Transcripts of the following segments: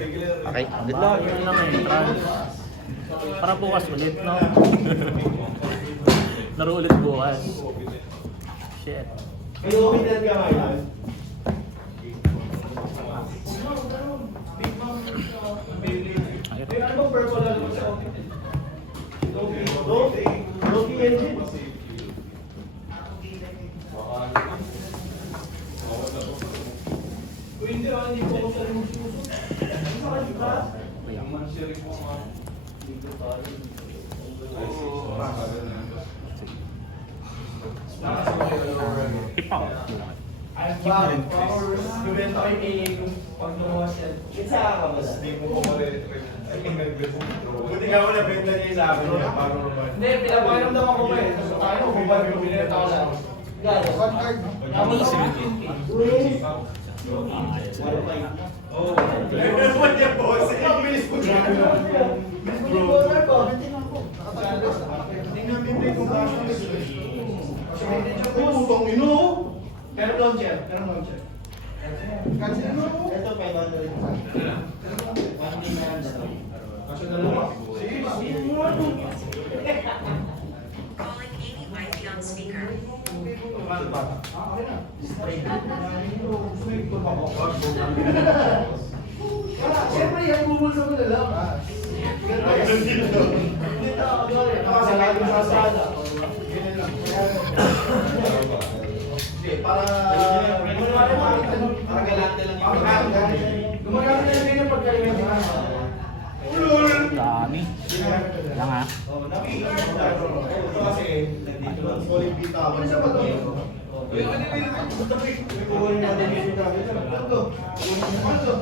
Okay, ulit lang. Yun lang eh, trans. Para bukas ulit, no? Laro ulit bukas. Shit. May umidan ka ngayon? May ano bang purple na naman sa office? Loki engine? Kung hindi ko ako sa rin magsusunod. Ano ka? Ipaw. Ay, bakit? Gumenta kayo kung pag lumawas yan. Kitsa ka ba? Hindi mo ko buti nga mo nabenta niya sa akin niya. Hindi, pinapainom naman ko ba eh. So tayo, kung ba yung binenta ko lang. Gano'n? One card. Yaman ako 15. Oo. What yung boss? Ang bilis ko siya. Bilis ko yung boss ko. Tingnan ko. Nakatagal sa akin. Tingnan bibili kung kaso ang gusto. Kasi may hindi siya kung utong ino. Pero launcher. Pero launcher. Ito 500. One day na yan dalawa. Kasi dalawa. Sige, sige mo ano. Calling Amy White on speaker. Siyempre, yan bubulsa mo na lang. Dito ako doon. Nakasalagi mo sa asada. Ganyan lang. Hindi, para galante lang yung gumagamit na lang ganyan pagkalimit. Dami. Lang ha. Ito kasi, nandito lang. Solid pita. Ano siya ba ito? May kukunin natin yung gamit. Ito. Ito.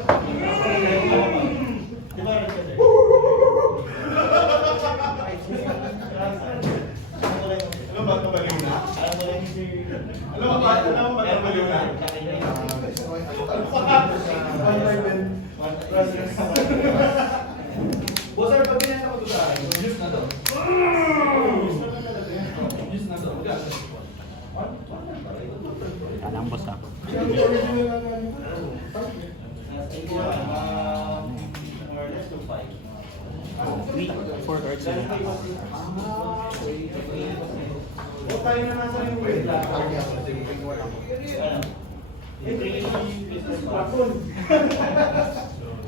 Diba? Alam ba ito baliw na? Alam ba ito baliw na? Bosser, pag binenta ko ito sa akin, use na to. Use na to. Kalang boss ha. Wait, 4 cards sila. O tayo na nasa yung way.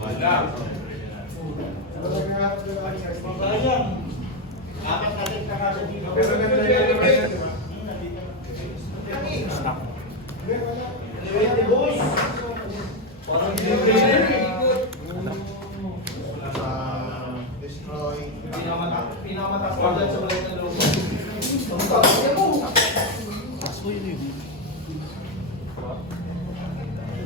Wala. Apat natin kakasa dito. Pero Stop. boss. Parang destroy. Pinamataas ko dyan sa balay ng loob. Paso yun yun.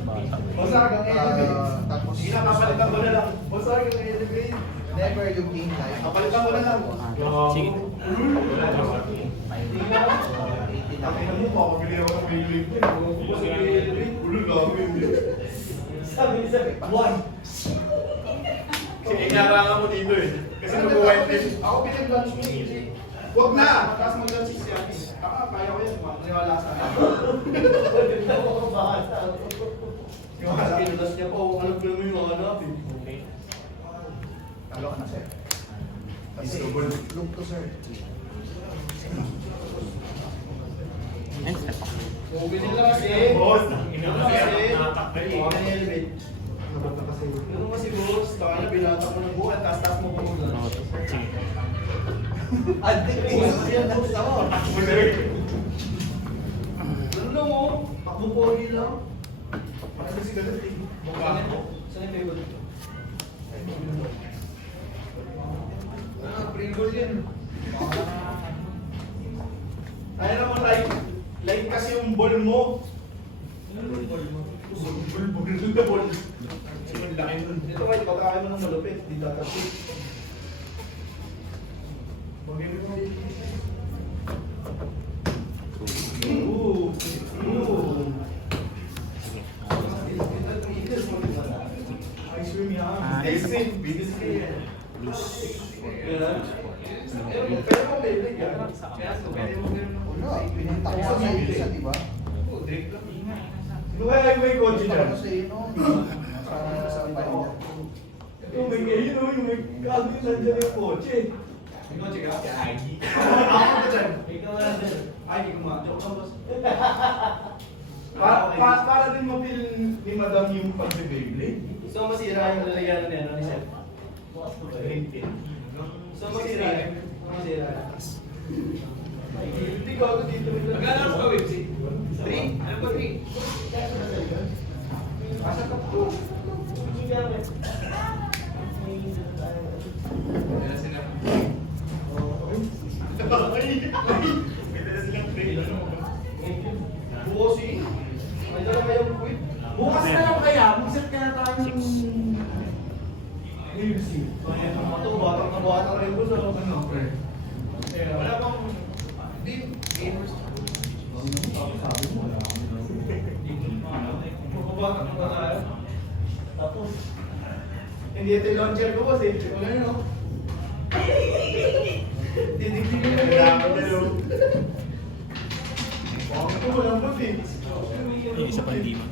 Bata. Bosar, ang elevate. Tapos, Pinakapalitan ko na lang. Bosar, ang elevate. never yung game life. Kapalitan ko na lang. Sige. Takina mo, makakabili ako ng Beyblade ko. Ulo namin. Sabi ni Sabi, one. Kasi inarangan mo dito eh. Kasi mag-white din. Ako pinag-lunch mo. Huwag na! Mataas mag-lunch si Siaki. Kaya ko yan. Maniwala sa akin. Hindi ako makabasa. Yung pinulas niya po, alam ko naman yung hanap eh. Okay. Talo ka na, sir. Kasi double. Look to, sir. And step up. Bumili na kasi. Boss! Ano kasi? Elevate. Ano kasi boss? Baka na binata mo ng buwan, taas-taas mo pa muna. Sige. Adik ko! Yan, boss ako. Ano lang mo? Takbo po lang. Parang si Galit eh. Mukha ko. Saan yung favorite ko? Pringles yan. Kaya naman like kasi yung ball mo. Ano yung ball mo? Ball. Ang laki nun. Ito kahit pagkain mo ng malupit, di tatapit. Magiging mo dito. Ice cream yan. Tasting. Bilis ka yan. Pero kung may leg yan. Wala, pinunta ko sa isa, di ba? Drink lang. Sino kaya yung may kotse dyan? Ano sa ino? Sa binder. Yung may ngayon, yung may gagawin nandiyan yung kotse. May kotse ka? Kaya ID. Ako ba dyan? Ikaw na dyan. Ay, hindi ko nga. Joke lang, boss. Para din mapil ni Madam yung pag-Beyblade. So, masira yung lalagyan na yan, ni Chef. Green pin. So, masira yun. Masira. Hindi ko ako dito. Magkano ka, Websi? 3? Ano ba 3? Asa ka po? Kaya sila. Bukas eh. May dala kayong quit. Bukas na lang kaya. Mag-set ka na tayo ng... UFC. Kaya ang mato, batang na batang rin ko sa ano. Wala bang... Hindi. Gamers. Sabi mo, wala kami na. Magbabatang na tayo. Tapos, hindi ito yung launcher ko boss eh. Wala yun, no? Titignan mo yung dapat nilo. Bakit ko walang bot eh? Yung isa pang demon.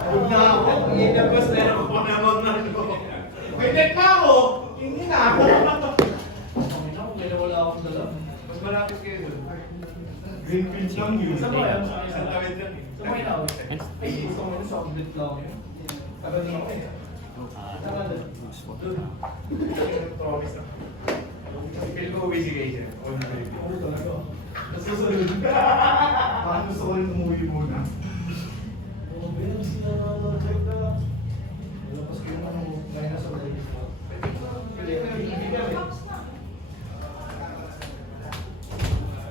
Huwag na ako. Hindi na boss na ako na ako. May deck pa ako. Hindi na ako. May nawala akong dala. Mas malapit kayo doon. Green pins lang yun. Saan ba yan? Isang tawid lang eh. Saan ba yun ako? Ay, gusto mo yun sa complete lang yun. Tagal din ako eh. Tagal din. Promise na. Feel ko uwi si Kaysir. Oo talaga. Nasusunod. Parang gusto ko rin umuwi muna. Oo, pero sila na-check na. Lapas ko yung ano, ngayon na sa dali. Pwede ko yung bibigyan eh.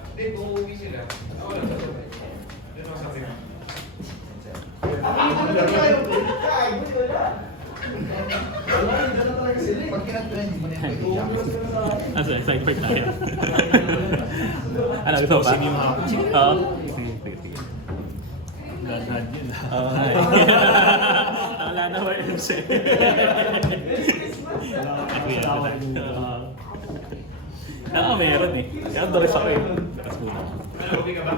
Hindi, kung uuwi sila. Ako lang sasabay. Yan ang sabi ko. Ano tayo? Ay, gusto na. Wala, hindi na talaga sila eh. Pag kinatulan, hindi mo na yung pwede. Asa, side part tayo. Ano, gusto pa? Oo. Sige, sige, sige. Dad yun. Wala na ba yun siya? Ako meron eh. Kaya doris ako eh. Tapos muna. Nalabi ka ba?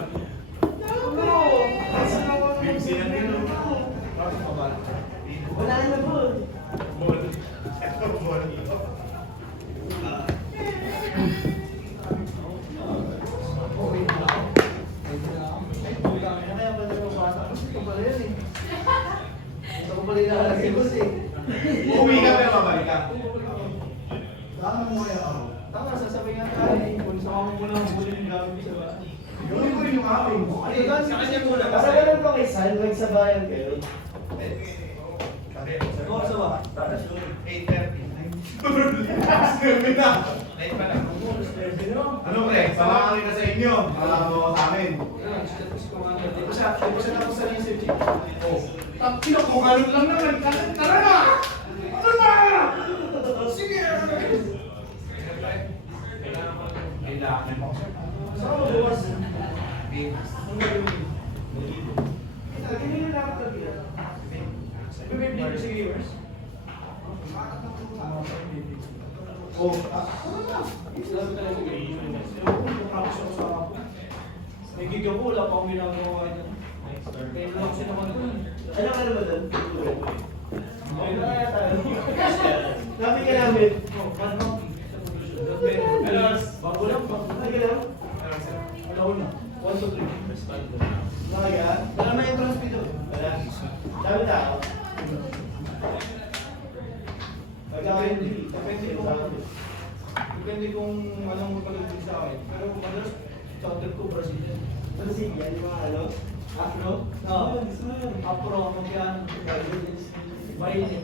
Bimsi na din. Wala na po. Ball. Ito ball. Uwi ka pero mabalik ka. Tama mo kaya ako. Tama, sasabihin nga tayo. Kung sa ako muna ang huli ng gamit sa bahay. Gawin ko rin yung akin. Sa kanya muna. Kasi ganun ko kay Sal, magsabayan kayo. Oo, sa bahay. Tapos yun, 8:30. Sabi na. Late pa lang. Ano pre? Sama kami na sa inyo. Alam mo sa amin. Di ko siya tapos sa research. Oh. Pinakukalot lang naman. Tara na! Ano na? Sige! Kailangan mo. Saan mo buwas? Ano ba yung ganyan lang ito dito. Bibig dito si gamers? Oh, ano na? Sinabi talaga si gamers. Practice ako sa ako. May gig ako, wala pa akong ginagawa ito. Kaya lang siya naman ito. Ano ka naman doon? Okay na kaya tayo. Kami ka namin. Ano? Alas, bago lang, bago Kami ka namin. Alaw na. 1, 2, 3. Nakaya? Wala na yung transmit doon. Wala. Dami tao. Depende kung anong magpalagay sa akin. Pero madalas, charter ko Brazilian. Brazilian, yung mga ano? Afro? Oo. Afro, Mabiano. Baile.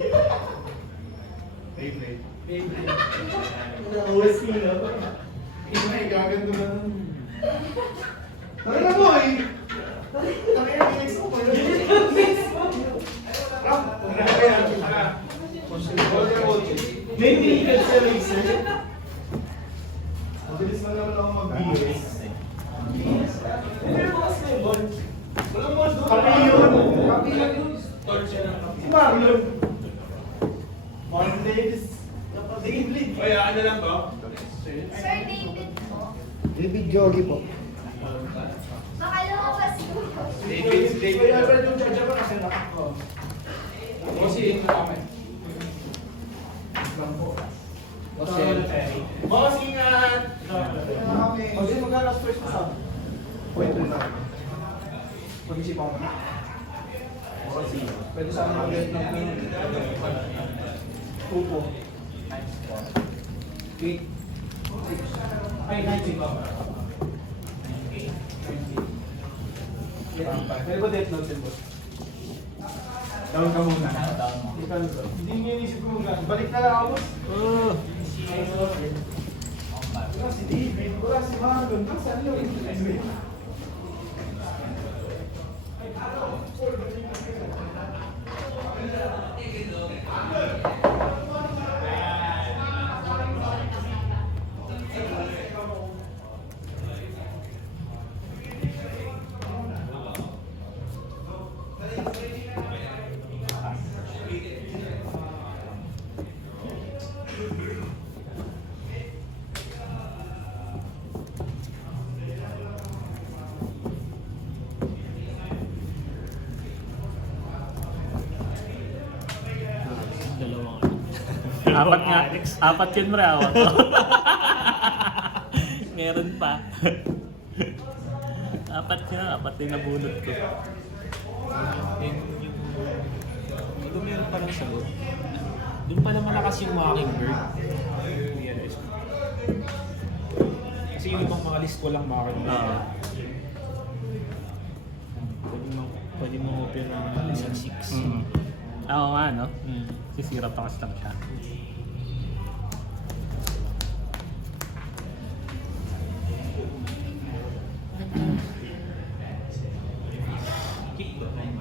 Beyblade. Beyblade. Na-OSP na. Hindi na, gaganda na nun. Tara na boy! Tara na, next mo pa yun. Ram, tara na kaya. Tara. May vehicle sa Mixer. Mabilis na naman ako mag-BS. Pero bukas na yung ball. Walang mo doon. Kapi yun. Kapi lang yun. Si Marlon. Marlon Davis. Napag-David. Oy, ano lang to? Sir David po. David Jogi po. Baka lumabas po. David. Kaya pwede yung charger ko kasi nakako. O si Hindi mo kami. Boss, ingat! Pag yun magkano ang first sub? Pag-isip ako. Pwede sa amin mag-get ng pin. Upo. 8. 6. Ay, 19 ba? Pwede ba death note din, boss? Down ka muna. Hindi niya inisip ko muna. Balik na lang ako, boss. Wala si David, wala si Marlon. Saan yun? Dalawang apat nga. Apat yun, pre. Apat ko. Meron pa. Apat yun. Apat din nabunot ko. Ito meron palang sagot. Doon pala malakas yung Mockingbird. Realize ko. Kasi yung ibang mga list walang Mockingbird. Oo. Pwede mo open na isang 6. Oo nga, no? Sisira pa kasi lang siya.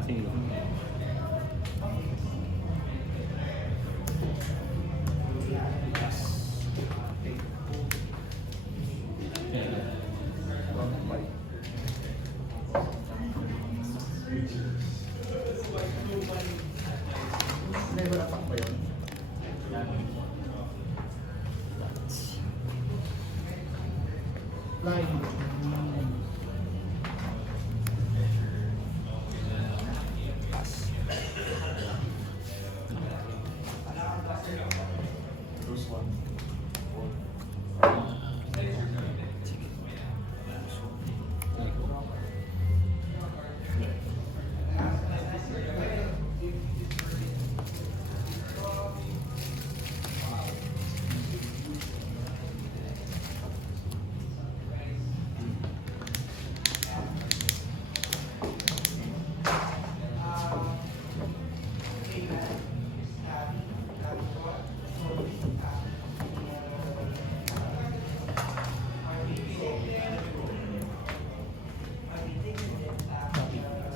Sige. Never attack ba yun? Line. Lose one.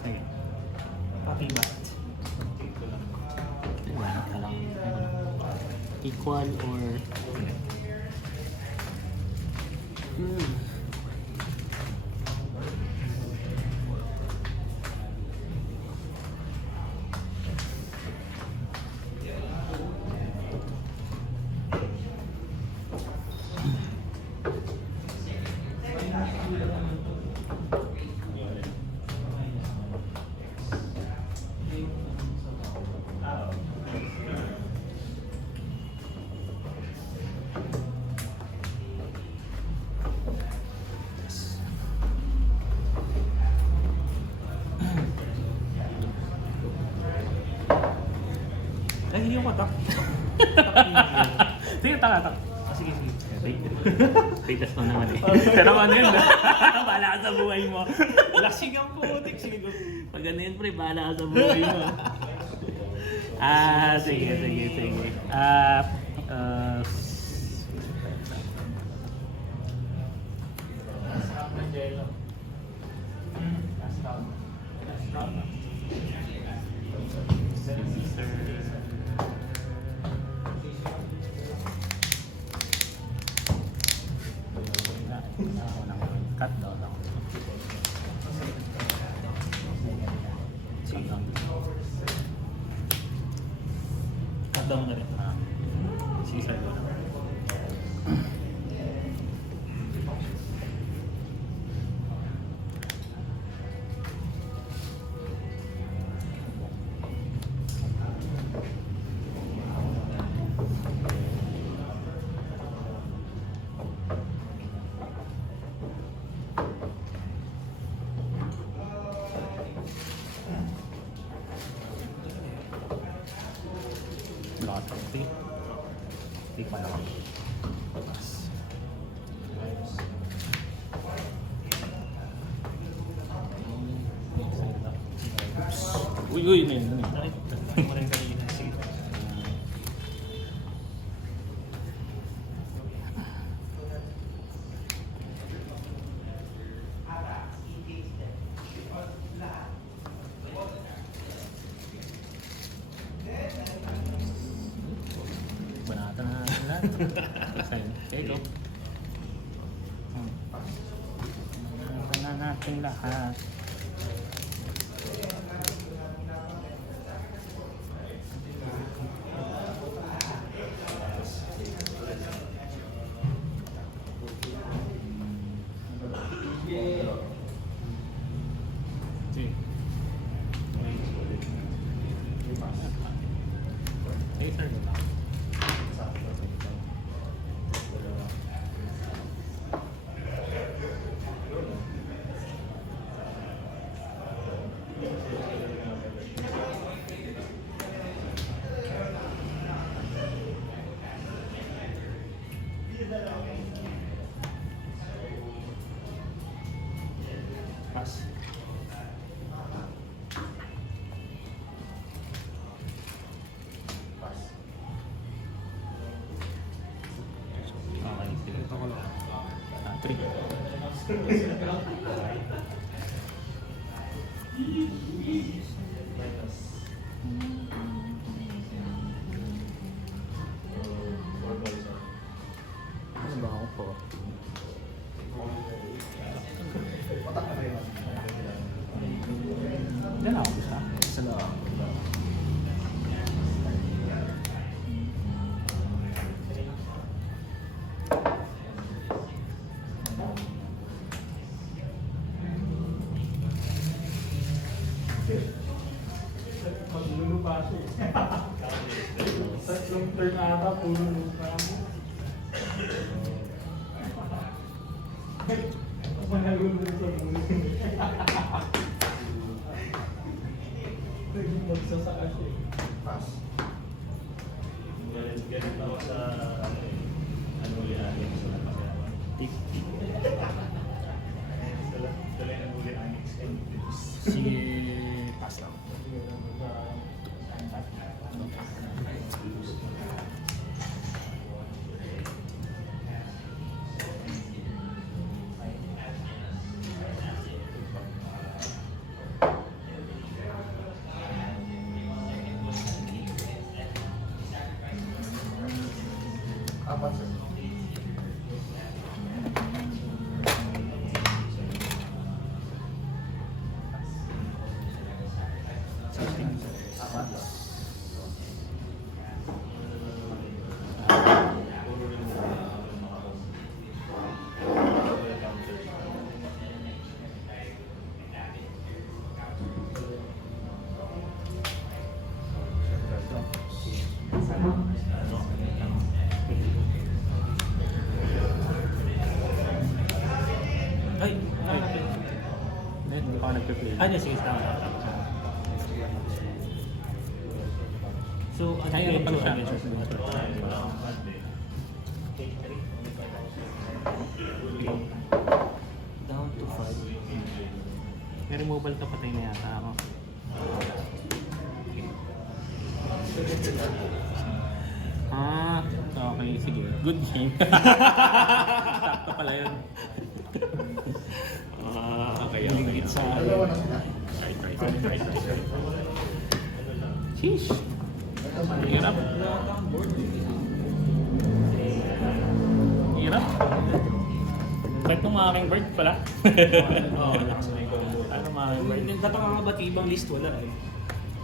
Sige. Papi bat. Wala ka lang. Equal or... Ay, hindi yung attack. Sige, taka. Sige, sige. Status mo naman eh. Pero ano yun, bahala ka sa buhay mo. Lasing ang putik. Sige, go. Pag ano yun, pre, bahala ka sa buhay mo. Sige. Cut down ako. Sige. Cut down na rin. Sige, sir. 3. 3 pala kami. Uy, uy, na yun. Ay, mo rin kanina. Sige. Banatan na natin lahat. Sign. Okay, go. Banatan na natin lahat. Sige. Sige, sir. Pass. Okay, sige. Ito ko lang. 3. Ano ba ako po? Diyan ako isa. Isa lang. Maglulupa siya. Tatlong turn ata, puro lupa mo. Manalulunod sa muli. Naging magsasaka siya. Pass. Ganit ako sa ano yan sa napakayawan. Tik. Dala yung huli anix and Sige, pass lang. apat sir. Ay! Ay! Hindi pa ako nagpe-play. Ano, sige, tama. So, ano Ay, ano yung pala siya? Down to 5. May removal ka patay na yata ako. Ah, okay, sige. Good game. Sakto pala yun. Okay, okay. Ligit sa... Dalawa na sila. Right. Sheesh. Hirap. Hirap. Kahit nung aking bird pala. Oo, lakas na yung combo. Ano mga aking bird? Nagtataka nga ba't ibang list wala eh?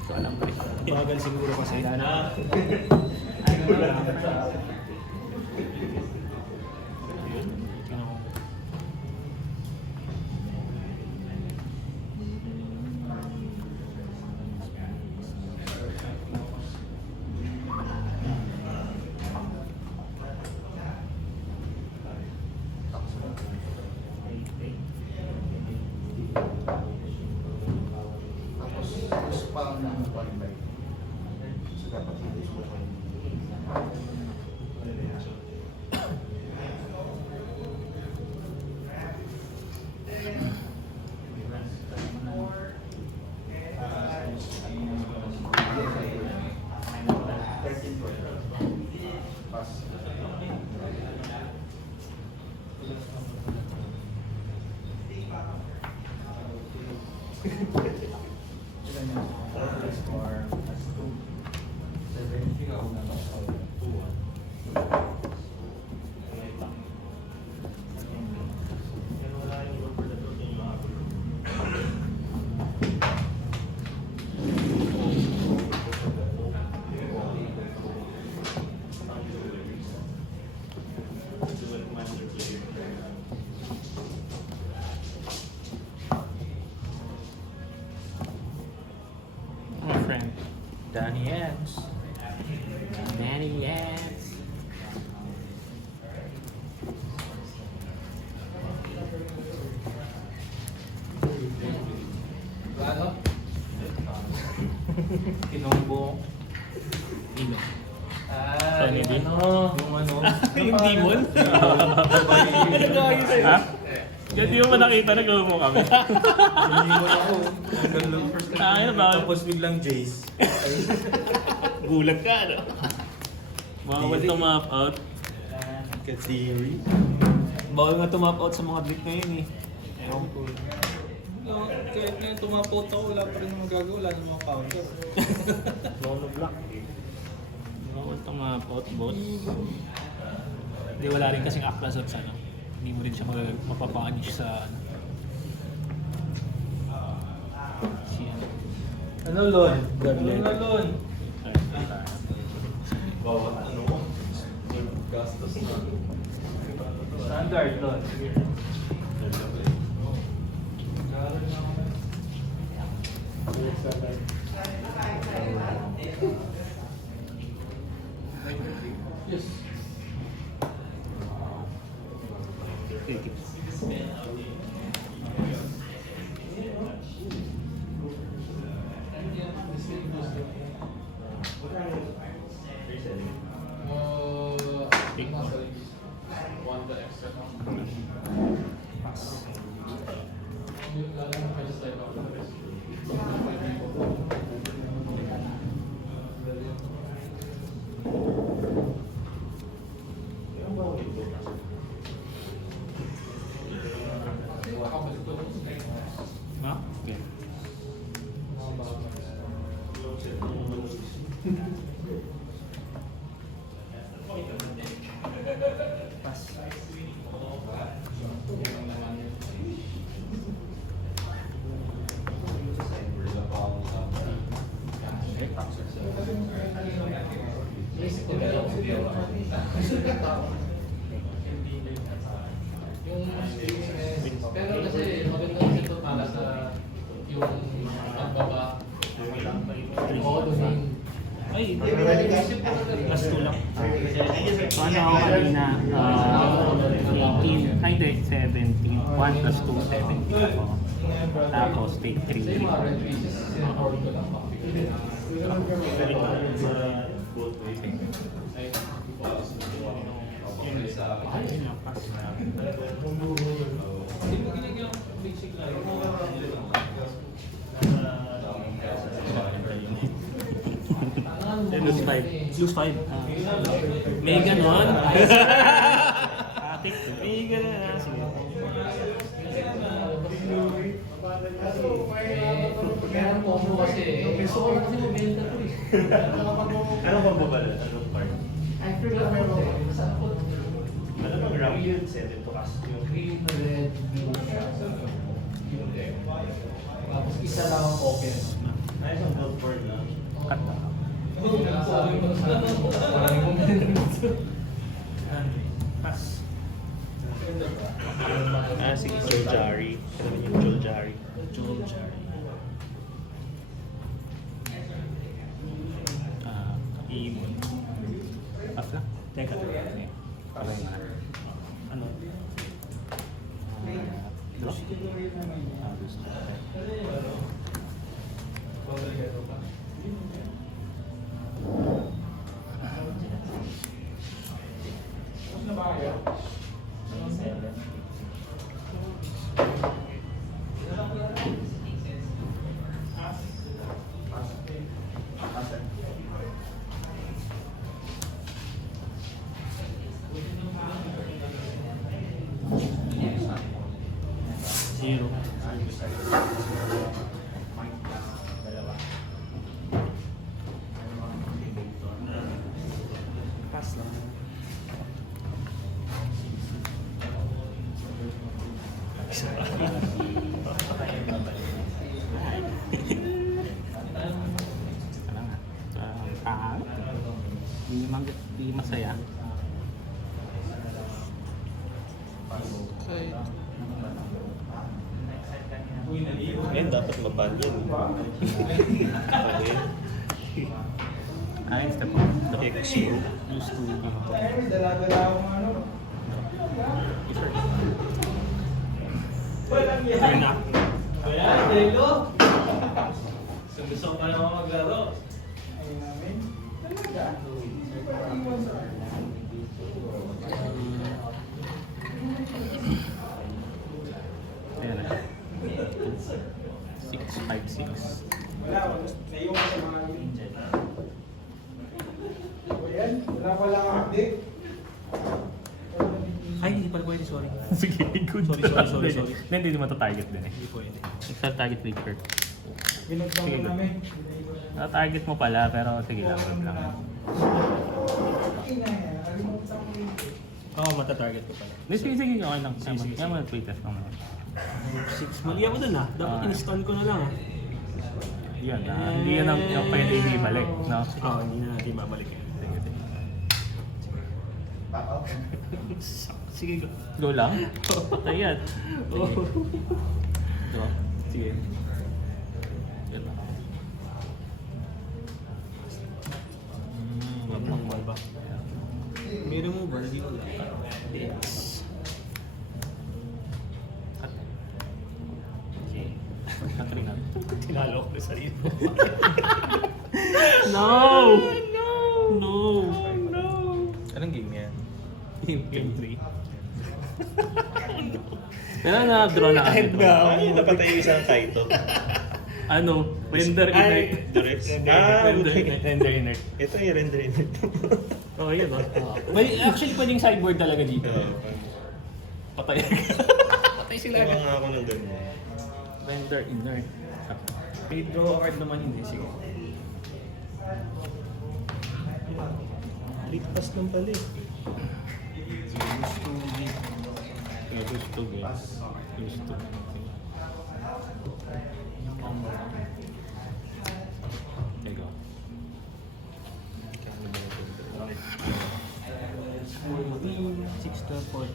So alam ko rin. Bagal siguro kasi. Tapos, push pa ng 1 by. So, dapat i-push mo pa yun. My friend, Danny Eds. Danny Eds. Ano? Kinombo. Ino. Sunny D. Yung ano? Yung demon? Ano gawin sa'yo? Ha? Yan, di mo ba nakita nag mo kami? Iniwan ako. Hanggang lang first Ah, ano ba? Tapos biglang Jace. Gulat ka, ano? Bawal to map out. Kadiri. Bawal nga tumap out sa mga drip ngayon eh. Ewan ko. No, kahit nga tumapot ako, wala pa rin naman gagawa. Wala namang counter. Mono block. Bawal to map out, boss. Hindi, wala rin kasing Aklasot sa ano. Hindi mo rin siya mapapanish sa ano. Si ano. Ano, Lon? Godlet. Ano, Lon? Bawat ano mo. Gastos na. Standard, Lon. Yes. Ha? Okay. Pero kasi maganda kasi ito para sa yung pagbaba. Oo, doon Ay, plus 2 lang. So ano ako kanina? 18, ay hindi, 17. 1 plus 2, 17 ako. Tapos take 3. different pieces, sinecord ko lang. Ayun lang, pass. Hindi mo ginagawa basic lang. Lose 5. Lose 5. May ganon. Atik. May ganon. Sige. Meron po mo kasi, gusto ko kasi mabenta ko eh. Ano bang babala? Anong part? I forgot mo eh. Saan ko? Ano bang ground yun? Set it to cast yung Green, red, blue. Yung deck. Tapos isa lang ang open. ayos ang build board na. Cut na. Maraming moments. Pass. Sige, Joljari. Alam mo yung Joljari. Joljari. Ibon. Pass lang. Teka. Okay na. Ano? Draw? Gusto. Zero. Hindi masaya. Okay. Ngayon dapat mabal yun. Ayun, step up. Exo. Used to. Dala-dala akong ano. Turn up. Ayan, Delo. Gusto ko pa naman maglaro. Ayun namin. Talaga. Super iwan sa Ayan na. 656. Wala, naiwan sa mga O yan, wala palang update. Ay, hindi pala pwede, sorry. Sige, good. Sorry. Hindi naman target din eh. Hindi pwede. Sa target flicker. Binagtang Sige, ko namin. Target mo pala, pero sige lang, wag lang. Ina yan, alimutan ko yun. Oo, mata-target ko pala. Hindi, sige, okay lang. Sige. Kaya mo playtest naman. 6. Mali ako dun ah. Dapat install ko na lang ah. Yan hindi yan ang pwede ibalik, no? Oo, hindi na natin babalik yun. Sige, go. Go lang? Patay yan. Go. Sige. Yan lang. Mapang mal ba? May removal dito. Yes. Okay. Cut rin natin. Tinalo ko sa sarili mo. No! No! Anong game yan? Game 3. Pero na-draw na kami to. Ay, napatay yung isang Kaito. Ano? Render inert. Direct. Render inert. Ito yung render inert. Oh, yun oh. Actually, pwedeng sideboard talaga dito. Patay. Patay sila. Kuha nga ako ng ganun. Render inert. May draw a card naman hindi. Sige. Late pass lang pala eh. Use to game. Use to. There you go. 6, 12, 14.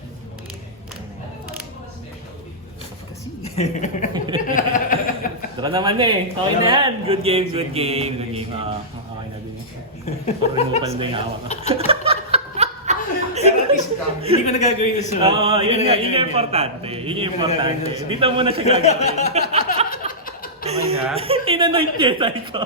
Draw naman na eh. Okay na yan. Good game, good game, good game. Okay na din. Parang removal na yung hawak. Hindi ko nagagawin yung sunod. Oo, yun yung importante. Yun yung importante. Dito muna siya gagawin. Okay na? Inanoid niya tayo ko.